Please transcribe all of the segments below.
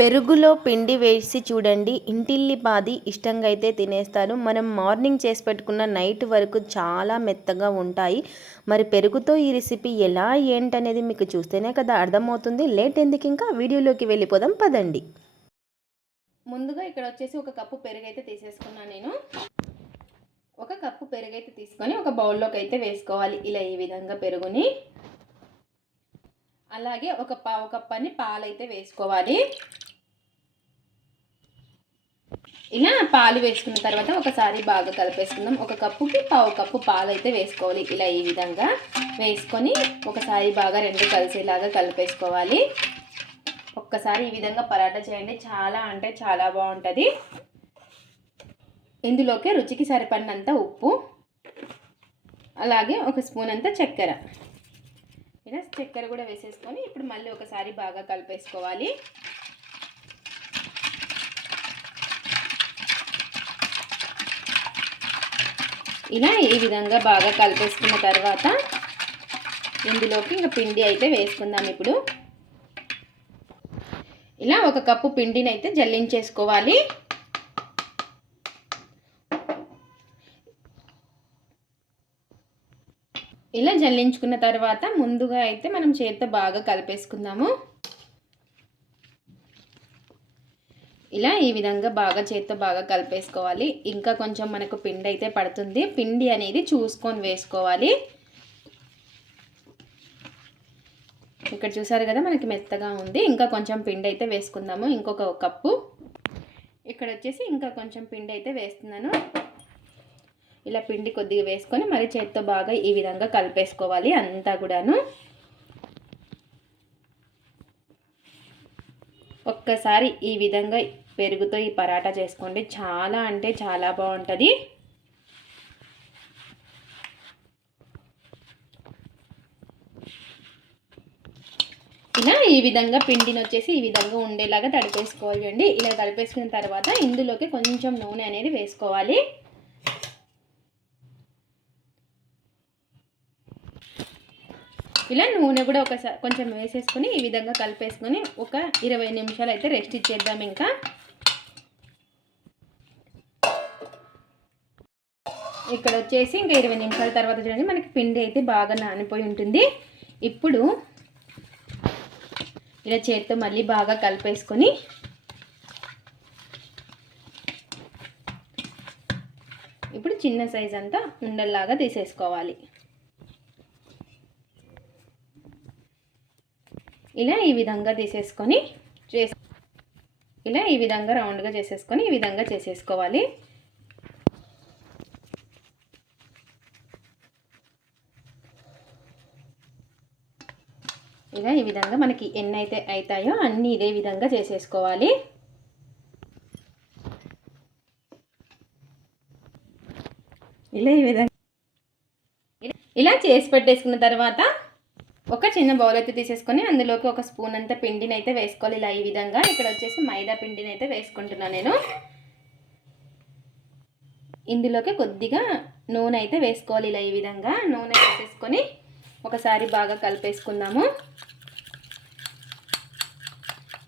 పెరుగులో పిండి వేసి చూడండి. ఇంటిల్లిపాది ఇష్టంగా అయితే తినేస్తారు మనం మార్నింగ్ చేసి పెట్టుకున్న నైట్ వరకు చాలా మెత్తగా ఉంటాయి. మరి పెరుగుతో ఈ రెసిపీ ఎలా ఏంటనేది మీకు చూస్తేనే కదా అర్థమవుతుంది. లేట్ ఎందుకు ఇంకా? వీడియోలోకి వెళ్ళిపోదాం పదండి. ముందుగా ఇక్కడ వచ్చేసి ఒక కప్పు పెరుగు అయితే తీసేసుకున్నాను నేను. ఒక కప్పు పెరుగు అయితే తీసుకొని ఒక బౌల్లోకి అయితే వేసుకోవాలి ఇలా ఈ విధంగా పెరుగుని. అలాగే ఒక పావు కప్ అని పాలైతే వేసుకోవాలి. ఇలా పాలు వేసుకున్న తర్వాత ఒకసారి బాగా కలిపేసుకుందాం. ఒక కప్పుకి పావు కప్పు పాలు అయితే వేసుకోవాలి. ఇలా ఈ విధంగా వేసుకొని ఒకసారి బాగా రెండు కలిసేలాగా కలిపేసుకోవాలి. ఒక్కసారి ఈ విధంగా పరాటా చేయండి. చాలా అంటే చాలా బాగుంటుంది. ఇందులోకి రుచికి సరిపడినంత ఉప్పు అలాగే ఒక స్పూన్ అంత చక్కెర. ఇలా చక్కెర కూడా వేసేసుకొని ఇప్పుడు మళ్ళీ ఒకసారి బాగా కలిపేసుకోవాలి. ఇలా ఈ విధంగా బాగా కలిపేసుకున్న తర్వాత ఇందులోకి ఇంకా పిండి అయితే వేసుకుందాం ఇప్పుడు. ఇలా ఒక కప్పు పిండిని అయితే జల్లించేసుకోవాలి. ఇలా జల్లించుకున్న తర్వాత ముందుగా అయితే మనం చేతితో బాగా కలిపేసుకుందాము. ఇలా ఈ విధంగా బాగా చేత్తో బాగా కలిపేసుకోవాలి. ఇంకా కొంచెం మనకు పిండి అయితే పడుతుంది. పిండి అనేది చూసుకొని వేసుకోవాలి. ఇక్కడ చూసారు కదా మనకి మెత్తగా ఉంది. ఇంకా కొంచెం పిండి అయితే వేసుకుందాము. ఇంకొక కప్పు. ఇక్కడ వచ్చేసి ఇంకా కొంచెం పిండి అయితే వేస్తున్నాను. ఇలా పిండి కొద్దిగా వేసుకొని మరి చేత్తో బాగా ఈ విధంగా కలిపేసుకోవాలి అంతా కూడాను. ఒక్కసారి ఈ విధంగా పెరుగుతో ఈ పరాటా చేసుకోండి. చాలా అంటే చాలా బాగుంటుంది. ఇలా ఈ విధంగా పిండిని వచ్చేసి ఈ విధంగా ఉండేలాగా తడిపేసుకోవాలి అండి. ఇలా తడిపేసుకున్న తర్వాత ఇందులోకి కొంచెం నూనె అనేది వేసుకోవాలి. ఇలా నూనె కూడా ఒకసారి కొంచెం వేసేసుకొని ఈ విధంగా కలిపేసుకొని ఒక ఇరవై నిమిషాలు అయితే రెస్ట్ ఇచ్చేద్దాం ఇంకా. ఇక్కడ వచ్చేసి ఇంకా ఇరవై నిమిషాల తర్వాత చూడండి మనకి పిండి అయితే బాగా నానిపోయి ఉంటుంది. ఇప్పుడు ఇలా చేతితో మళ్ళీ బాగా కలిపేసుకొని ఇప్పుడు చిన్న సైజ్ అంతా ఉండల్లాగా తీసేసుకోవాలి. ఇలా ఈ విధంగా తీసేసుకొని చేసి ఇలా ఈ విధంగా రౌండ్గా చేసేసుకొని ఈ విధంగా చేసేసుకోవాలి. ఇలా ఈ విధంగా మనకి ఎన్ని అయితే అవుతాయో అన్నీ ఇదే విధంగా చేసేసుకోవాలి. ఇలా ఈ విధంగా ఇలా చేసి పెట్టేసుకున్న తర్వాత ఒక చిన్న బౌల్ అయితే తీసేసుకొని అందులోకి ఒక స్పూన్ అంత పిండిని అయితే వేసుకోవాలి. ఇలా ఈ విధంగా ఇక్కడ వచ్చేసి మైదా పిండిని అయితే వేసుకుంటున్నాను నేను. ఇందులోకి కొద్దిగా నూనె అయితే వేసుకోవాలి. ఇలా ఈ విధంగా నూనె వేసేసుకొని ఒకసారి బాగా కలిపేసుకుందాము.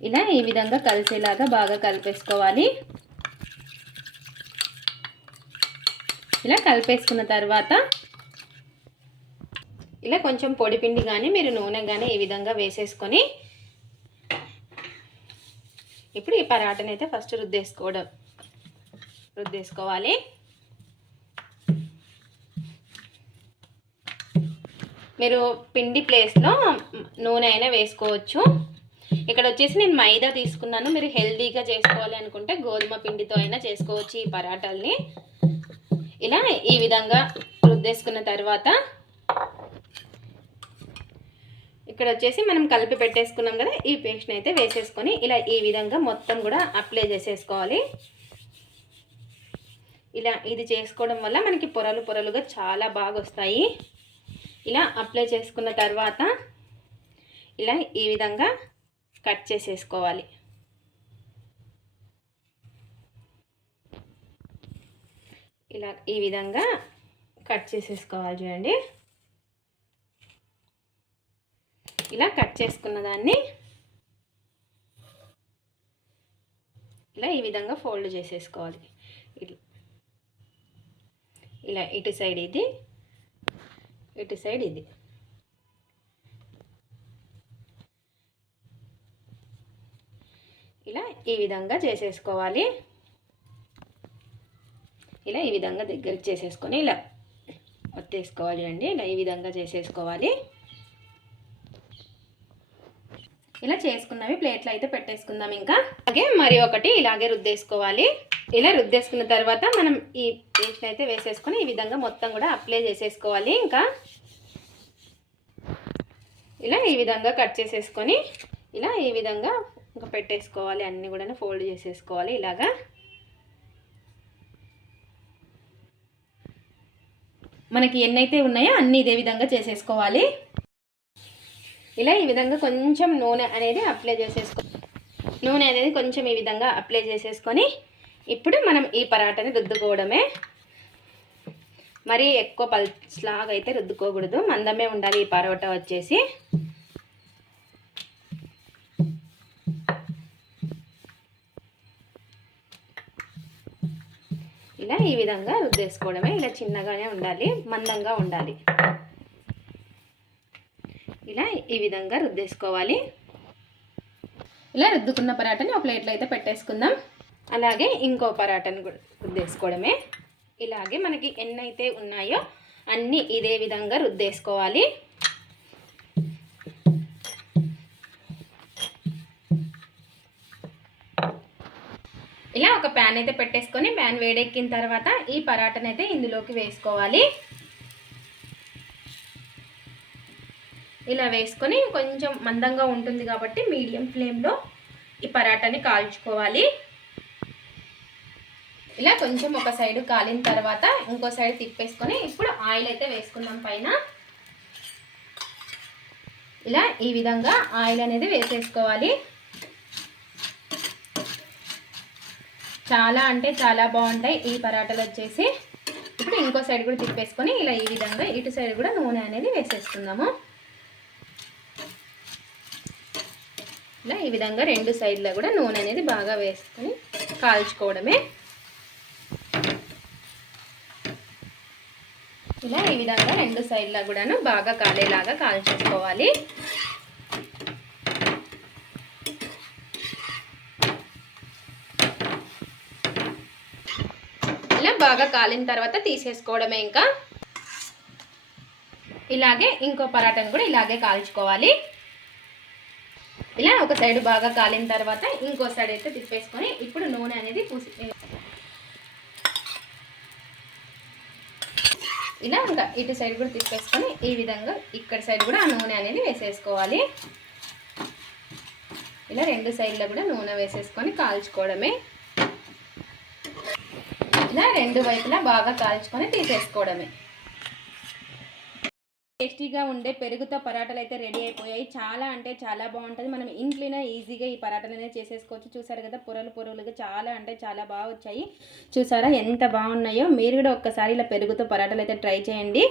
ఇలా ఈ విధంగా కలిసేలాగా బాగా కలిపేసుకోవాలి. ఇలా కలిపేసుకున్న తర్వాత ఇలా కొంచెం పొడి పిండి కానీ మీరు నూనె కానీ ఈ విధంగా వేసేసుకొని ఇప్పుడు ఈ పరాటనైతే ఫస్ట్ రుద్దేసుకోవడం రుద్దేసుకోవాలి. మీరు పిండి ప్లేస్లో నూనె అయినా వేసుకోవచ్చు. ఇక్కడ వచ్చేసి నేను మైదా తీసుకున్నాను. మీరు హెల్దీగా చేసుకోవాలి అనుకుంటే గోధుమ పిండితో అయినా చేసుకోవచ్చు ఈ పరాటాలని. ఇలా ఈ విధంగా రుద్దేసుకున్న తర్వాత ఇక్కడ వచ్చేసి మనం కలిపి పెట్టేసుకున్నాం కదా ఈ పేస్ట్ని అయితే వేసేసుకొని ఇలా ఈ విధంగా మొత్తం కూడా అప్లై చేసేసుకోవాలి. ఇలా ఇది చేసుకోవడం వల్ల మనకి పొరలు పొరలుగా చాలా బాగా వస్తాయి. ఇలా అప్లై చేసుకున్న తర్వాత ఇలా ఈ విధంగా కట్ చేసేసుకోవాలి. ఇలా ఈ విధంగా కట్ చేసేసుకోవాలి చూడండి. ఇలా కట్ చేసుకున్న దాన్ని ఇలా ఈ విధంగా ఫోల్డ్ చేసేసుకోవాలి. ఇట్లా ఇలా ఇటు సైడ్ ఇది ఇటు సైడ్ ఇది. ఇలా ఈ విధంగా చేసేసుకోవాలి. ఇలా ఈ విధంగా దగ్గరికి చేసేసుకొని ఇలా ఒత్తేసుకోవాలి అండి. ఇలా ఈ విధంగా చేసేసుకోవాలి. ఇలా చేసుకున్నవి ప్లేట్లు అయితే పెట్టేసుకుందాం ఇంకా. అలాగే మరి ఒకటి ఇలాగే రుద్దేసుకోవాలి. ఇలా రుద్దేసుకున్న తర్వాత మనం ఈ పేస్ట్ అయితే వేసేసుకొని ఈ విధంగా మొత్తం కూడా అప్లై చేసేసుకోవాలి ఇంకా. ఇలా ఈ విధంగా కట్ చేసేసుకొని ఇలా ఈ విధంగా ఇంకా పెట్టేసుకోవాలి. అన్నీ కూడా ఫోల్డ్ చేసేసుకోవాలి ఇలాగా. మనకి ఎన్నైతే ఉన్నాయో అన్నీ ఇదే విధంగా చేసేసుకోవాలి. ఇలా ఈ విధంగా కొంచెం నూనె అనేది అప్లై చేసేసుకో నూనె అనేది కొంచెం ఈ విధంగా అప్లై చేసేసుకొని ఇప్పుడు మనం ఈ పరాటని రుద్దుకోవడమే. మరీ ఎక్కువ పల్స్లాగా అయితే రుద్దుకోకూడదు. మందమే ఉండాలి ఈ పరోటా వచ్చేసి. ఇలా ఈ విధంగా రుద్దేసుకోవడమే. ఇలా చిన్నగానే ఉండాలి. మందంగా ఉండాలి. ఇలా ఈ విధంగా రుద్దేసుకోవాలి. ఇలా రుద్దుకున్న పరాటాని ఒక ప్లేట్లో అయితే పెట్టేసుకుందాం. అలాగే ఇంకో పరాటాని కూడా రుద్దేసుకోవడమే. ఇలాగే మనకి ఎన్నైతే ఉన్నాయో అన్నీ ఇదే విధంగా రుద్దేసుకోవాలి. ఇలా ఒక ప్యాన్ అయితే పెట్టేసుకొని ప్యాన్ వేడెక్కిన తర్వాత ఈ పరాటాని అయితే ఇందులోకి వేసుకోవాలి. ఇలా వేసుకొని కొంచెం మందంగా ఉంటుంది కాబట్టి మీడియం ఫ్లేమ్లో ఈ పరాటాని కాల్చుకోవాలి. ఇలా కొంచెం ఒక సైడ్ కాలిన తర్వాత ఇంకో సైడ్ తిప్పేసుకొని ఇప్పుడు ఆయిల్ అయితే వేసుకుందాం పైన. ఇలా ఈ విధంగా ఆయిల్ అనేది వేసేసుకోవాలి. చాలా అంటే చాలా బాగుంటాయి ఈ పరాటాలు వచ్చేసి. ఇప్పుడు ఇంకో సైడ్ కూడా తిప్పేసుకొని ఇలా ఈ విధంగా ఇటు సైడ్ కూడా నూనె అనేది వేసేసుకుందాము. ఇలా ఈ విధంగా రెండు సైడ్లో కూడా నూనె అనేది బాగా వేసుకొని కాల్చుకోవడమే. ఇలా ఈ విధంగా రెండు సైడ్లో కూడాను బాగా కాలేలాగా కాల్చేసుకోవాలి. ఇలా బాగా కాలిన తర్వాత తీసేసుకోవడమే ఇంకా. ఇలాగే ఇంకో పరాటాను కూడా ఇలాగే కాల్చుకోవాలి. ఇలా ఒక సైడ్ బాగా కాలిన తర్వాత ఇంకో సైడ్ అయితే తిప్పేసుకొని ఇప్పుడు నూనె అనేది పూసి ఇలా ఇంకా ఇటు సైడ్ కూడా తిప్పేసుకొని ఈ విధంగా ఇక్కడ సైడ్ కూడా ఆ నూనె అనేది వేసేసుకోవాలి. ఇలా రెండు సైడ్లో కూడా నూనె వేసేసుకొని కాల్చుకోవడమే. ఇలా రెండు వైపులా బాగా కాల్చుకొని తీసేసుకోవడమే. టేస్టీగా ఉండే పెరుగుతో పరాటాలు అయితే రెడీ అయిపోయాయి. చాలా అంటే చాలా బాగుంటుంది. మనం ఇంట్లోనే ఈజీగా ఈ పరాటాలు అనేది చేసేసుకోవచ్చు. చూసారు కదా పొరలు పొరలుగా చాలా అంటే చాలా బాగా వచ్చాయి. చూసారా ఎంత బాగున్నాయో? మీరు కూడా ఒక్కసారి ఇలా పెరుగుతో పరాటాలు అయితే ట్రై చేయండి.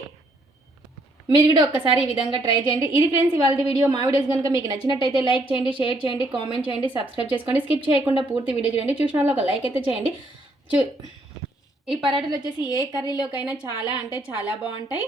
మీరు కూడా ఒక్కసారి ఈ విధంగా ట్రై చేయండి. ఇది ఫ్రెండ్స్ ఇవాళ వీడియో. మా వీడియోస్ కనుక మీకు నచ్చినట్టయితే లైక్ చేయండి షేర్ చేయండి కామెంట్ చేయండి సబ్స్క్రైబ్ చేసుకోండి. స్కిప్ చేయకుండా పూర్తి వీడియో చూడండి. చూసిన వాళ్ళు ఒక లైక్ అయితే చేయండి. చూ ఈ పరాటాలు వచ్చేసి ఏ కర్రీలోకైనా చాలా అంటే చాలా బాగుంటాయి.